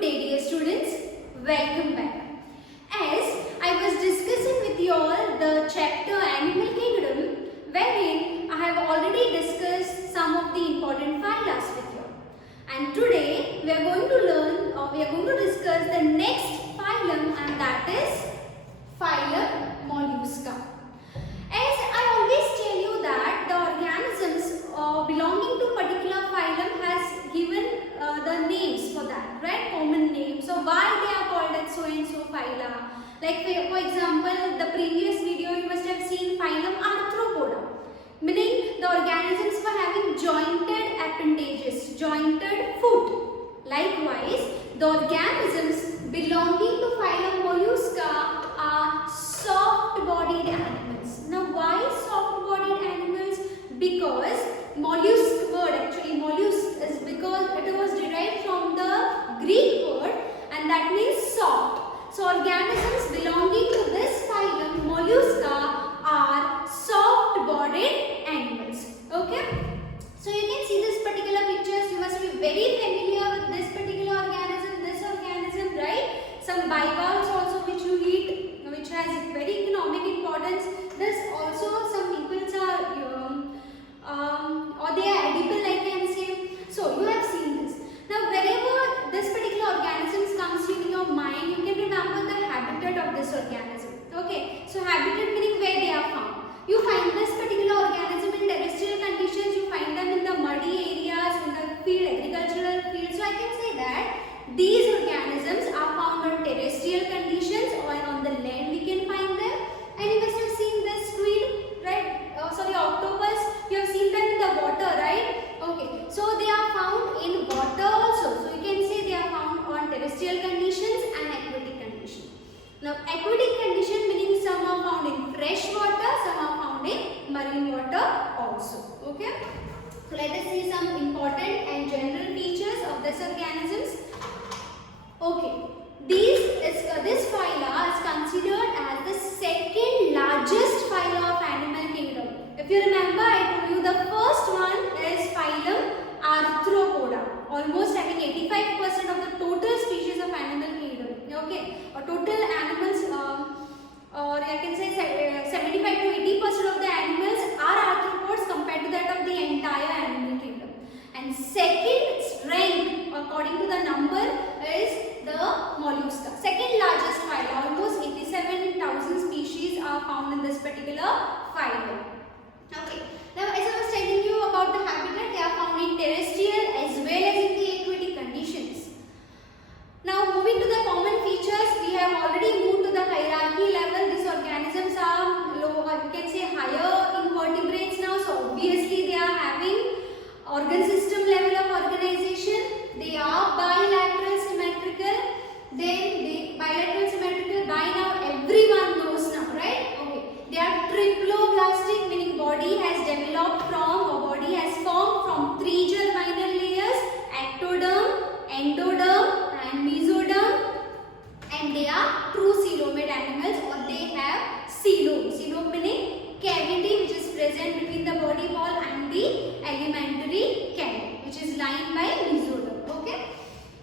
Good day dear students, welcome back. As I was discussing with you all the chapter Animal Kingdom, wherein I have already discussed some of the important phyla with you. And today we are going to learn or we are going to discuss the next phylum, and that is phylum Mollusca. As I always tell you that the organisms belonging to particular phylum has given the names for that, right? Common names. So why they are called as so and so phyla? Like for example, the previous video you must have seen phylum Arthropoda, meaning the organisms were having jointed appendages, jointed foot. Likewise, the organisms belonging to phylum Mollusca are soft-bodied animals. Now, why soft-bodied animals? Because mollusk word, actually mollusk, is because it was derived from the Greek word and that means soft. So, organisms belonging to this phylum Mollusca are soft-bodied animals. Okay? So, you can see this particular pictures. You must be very familiar with this particular organism, right? Some bivalves also which you eat, which has very economic importance. This also some people are or they are edible, I can say. So you have seen this. Now wherever this particular organism comes in your mind, you can remember the habitat of this organism. Okay, so habitat meaning where they are found. You find this particular organism in terrestrial conditions. You find them in the muddy areas, in the field, agricultural field. So I can say that these organisms are found on terrestrial conditions or on the land we can find them. And you must have seen this squid, right? Octopus. You have seen them in the water, right? Okay. So they are found in water also. So you can say they are found on terrestrial conditions and aquatic conditions. Now aquatic condition meaning some are found in fresh water, some are found in marine water also. Okay. So let us see some important and general features of these organisms. Okay. This phyla is considered as the second largest phyla of animal kingdom. If you remember, I told you the first one is phylum Arthropoda, almost having 85% of the total species of animal kingdom. Okay, or total animals, or I can say 75 to 80% of the animals are arthropods compared to that of the entire animal kingdom. And second strength, according to the number, is the mollusca. Second largest phyla, almost 87,000 species are found in this particular phylum. Okay. Now, as I was telling you about the habitat, they are found in terrestrial as well as in the aquatic conditions. Now, moving to the common features, we have already moved to the hierarchy level. These organisms are low, or you can say higher invertebrates now. So, obviously, they are having organ system level of organization. They are bilateral symmetrical. Then bilateral symmetrical, by now everyone knows now, right? Okay. They are triploblastic, meaning body has developed from or body has formed from three germinal layers: ectoderm, endoderm and mesoderm. And they are true coelomate animals, or they have coelom. Coelom meaning cavity which is present between the body wall and the alimentary canal, which is lined by mesoderm. Okay.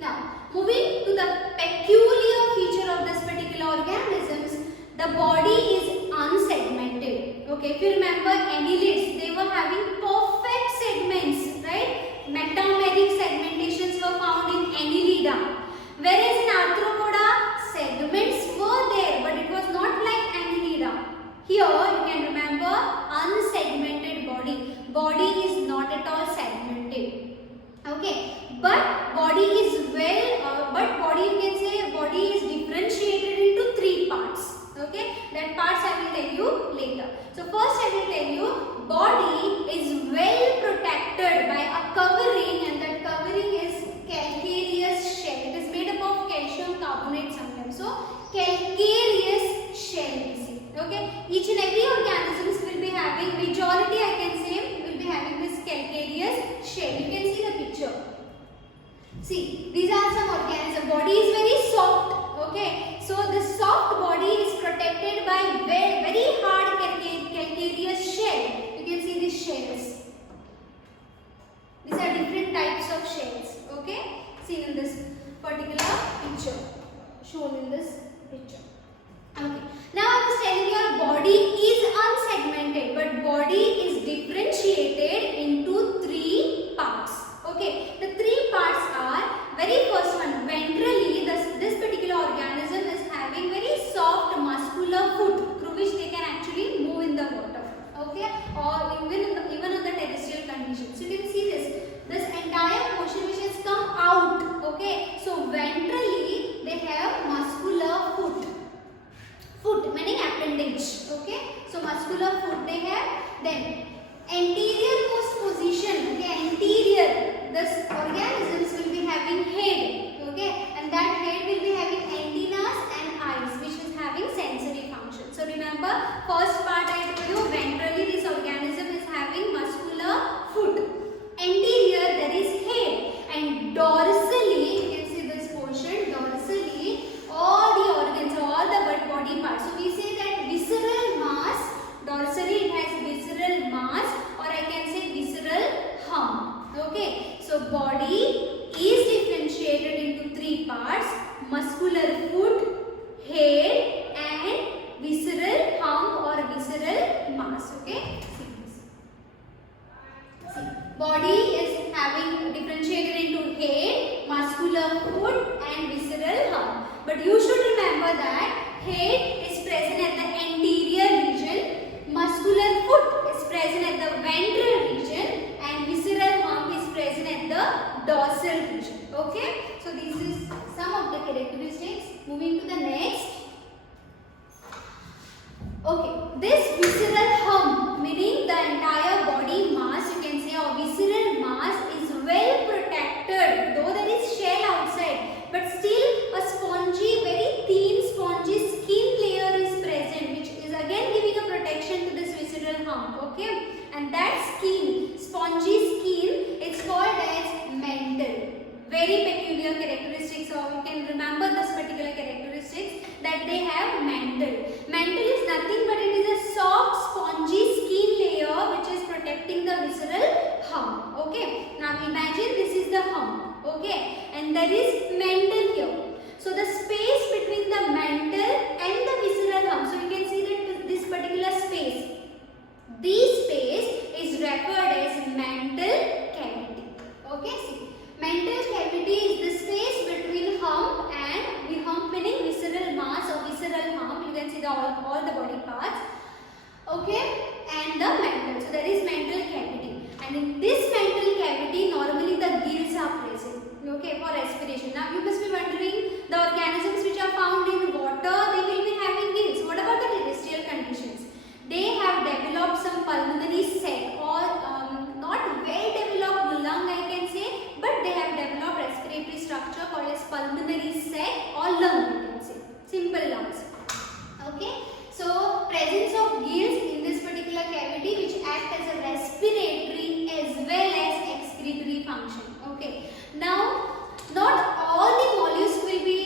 Now, moving to the peculiar feature of this particular organisms, the body is unsegmented. Okay, if you remember annelids, they were having perfect segments, right? Metameric segmentations were found in annelida. Whereas in arthropoda, segments were there, but it was not like annelida. Here you can remember unsegmented body. Body is not at all segmented. Okay, but body is you can say body is differentiated into three parts. Okay, that parts I will tell you later. So first I will tell you body is well protected by a covering, and that covering is calcareous shell. It is made up of calcium carbonate sometimes. So calcareous shell we see. Okay, each and every organisms will be having, majority I can say will be having this calcareous shell. You can see the picture. See, these are some organisms. Body is very soft. Okay, so this soft body is protected by very hard calcareous shell. You can see these shells. These are different types of shells. Okay, seen in this particular picture, shown in this picture. Okay. Now I was telling you our body is unsegmented, but body is differentiated into 3 parts. Okay. The 3 parts are, very first one, ventrally, this particular organism is having very soft muscular foot through which they can actually move in the water. Okay, or even on the terrestrial conditions. So you can see this entire portion which has come out. Okay, so ventrally they have muscular foot meaning appendage. Okay, so muscular foot they have. Then anterior most position. Okay, anterior, this organisms will be having head. Okay, and that head will be having antennas and eyes, which is having sensory function. So remember, first part I told you, ventrally this organism is having muscular foot. Anterior there is head, and dorsally you can see this portion. Dorsally all the organs, all the body parts. So we say that visceral mass. Dorsally it has visceral mass, or I can say visceral hump. Okay, so body is differentiated into 3 parts: muscular foot, head, and visceral hump or visceral mass. Okay, see this. See, body is having differentiated into head, muscular foot, and visceral hump. But you should remember that head is present at the anterior region, muscular foot is present at the ventral region, and visceral hump is present at the dorsal region. Okay, so this is some of the characteristics. Moving to the next. Okay, this visceral hump, meaning the entire body mass, you can say, or visceral mass, is well protected, though there is shell outside, but still a spongy, very thin spongy skin layer is present, which is again giving a protection to this visceral hump. Okay, and that skin, spongy skin, it's called as mantle. Very peculiar characteristics, or you can remember this particular characteristics, that they have mantle. Mantle is nothing but it is a soft spongy skin layer which is protecting the visceral hump. Okay, now imagine this is the hump. Okay, and there is mantle here. So the space between the mantle and the visceral hump, so you can see that this particular space, this space is referred as mantle cavity. Okay, see. Mantle cavity is the space between hump and the hump meaning visceral mass or visceral hump. You can see all the body parts. Okay, and the mantle. So there is mantle cavity, and in this mantle cavity normally the gills are present. Okay, for respiration. Now you must be wondering, the organisms which are found in water, they will be having gills. What about the terrestrial conditions? They have developed some pulmonary sac, or not well developed lung I can say, but they have developed respiratory structure called as pulmonary sac or lung, you can say, simple lungs. Okay, so presence of gills in this particular cavity which act as a respiratory as well as excretory function. Okay, now not all the mollusks will be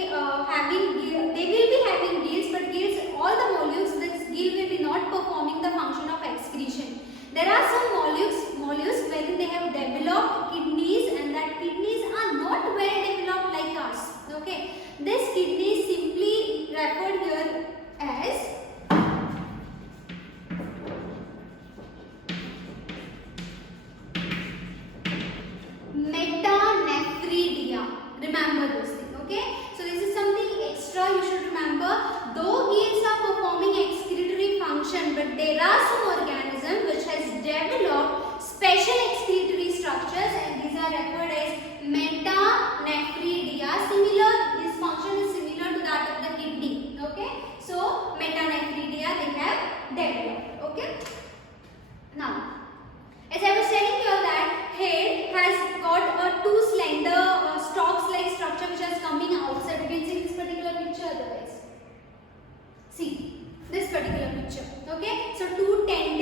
having gills, they will be having gills, but gills, all the mollusks, this gill will be not performing the function of excretion. There are some mollusks wherein they have developed kidneys, and that kidneys are not well developed like us. Okay, this kidney is simply referred here as metanephridia. Remember this thing. Okay, so this is something extra you should remember. Though gills are performing excretory function, but there are some organisms which has developed special excretory structures, and these are referred as metanephridia. Similar, this function is similar to that of the kidney. Okay, so metanephridia they have developed. Okay, now as I was telling you that head has got a two slender stalks like structure which is coming outside. You can see this particular picture otherwise. See this particular picture. Okay, so two tendons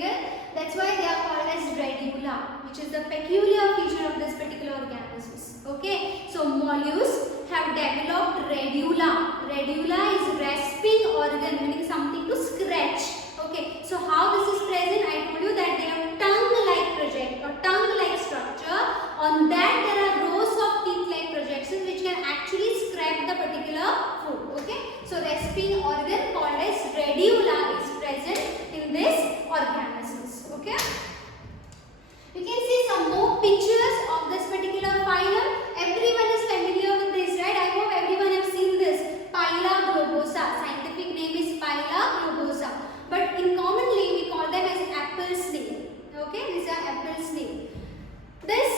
clear? That's why they are called as radula, which is the peculiar feature of this particular organisms. Okay, so mollusks have developed radula. Radula is rasping organ, meaning something to scratch. Okay, so how this is present? I told you that they have tongue-like project or tongue-like structure. On that there are rows of teeth-like projections which can actually scrape the particular food. Okay, so rasping organ called as radula is present in this organisms. Okay, you can see some more pictures of this particular phylum. Everyone is familiar with this, right? I hope everyone have seen this. Phyla globosa. Scientific name is Phyla globosa. But in commonly we call them as apple snail. Okay, these are apple snail. This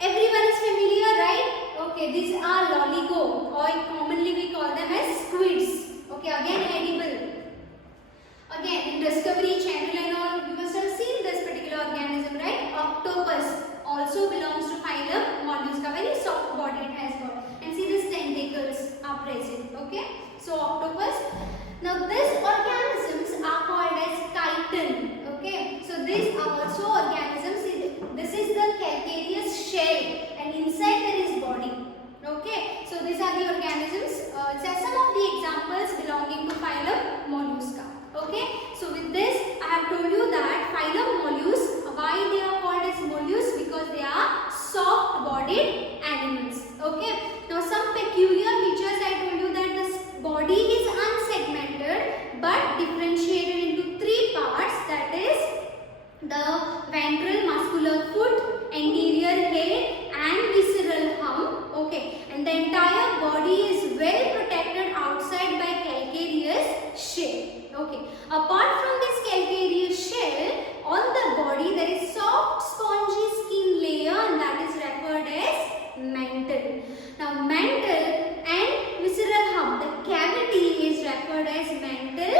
everyone is familiar, right? Okay, these are loligo, or commonly we call them as squids. Okay, again edible. Again, in Discovery Channel and all, you must have seen this particular organism, right? Octopus also belongs to phylum Mollusca. Very soft body it has got. And see these tentacles are present. Okay, so octopus. Now these organisms are called as chitin. Okay, so these are also organisms. This is the calcareous shell, and inside there is body. Okay, so these are the organisms. These are some of the examples belonging to phylum Mollusca. Okay, so with this I have told you that phylum mollusks, why they are called as mollusks? Because they are soft bodied animals. Okay, now some peculiar features. I told you that this body is unsegmented but differentiated into three parts, that is the ventral muscular foot, anterior head and visceral hump. Okay, and the entire body is well protected outside by calcareous shell. Okay, apart from this calcareous shell, on the body there is soft spongy skin layer, and that is referred as mantle. Now mantle and visceral hump, the cavity is referred as mantle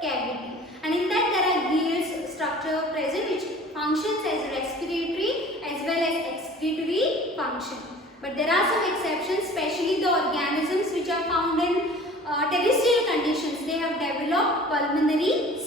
cavity, and in that there are gills structure present which functions as respiratory as well as excretory function. But there are some exceptions, especially the organisms which are found in terrestrial conditions. They have developed pulmonary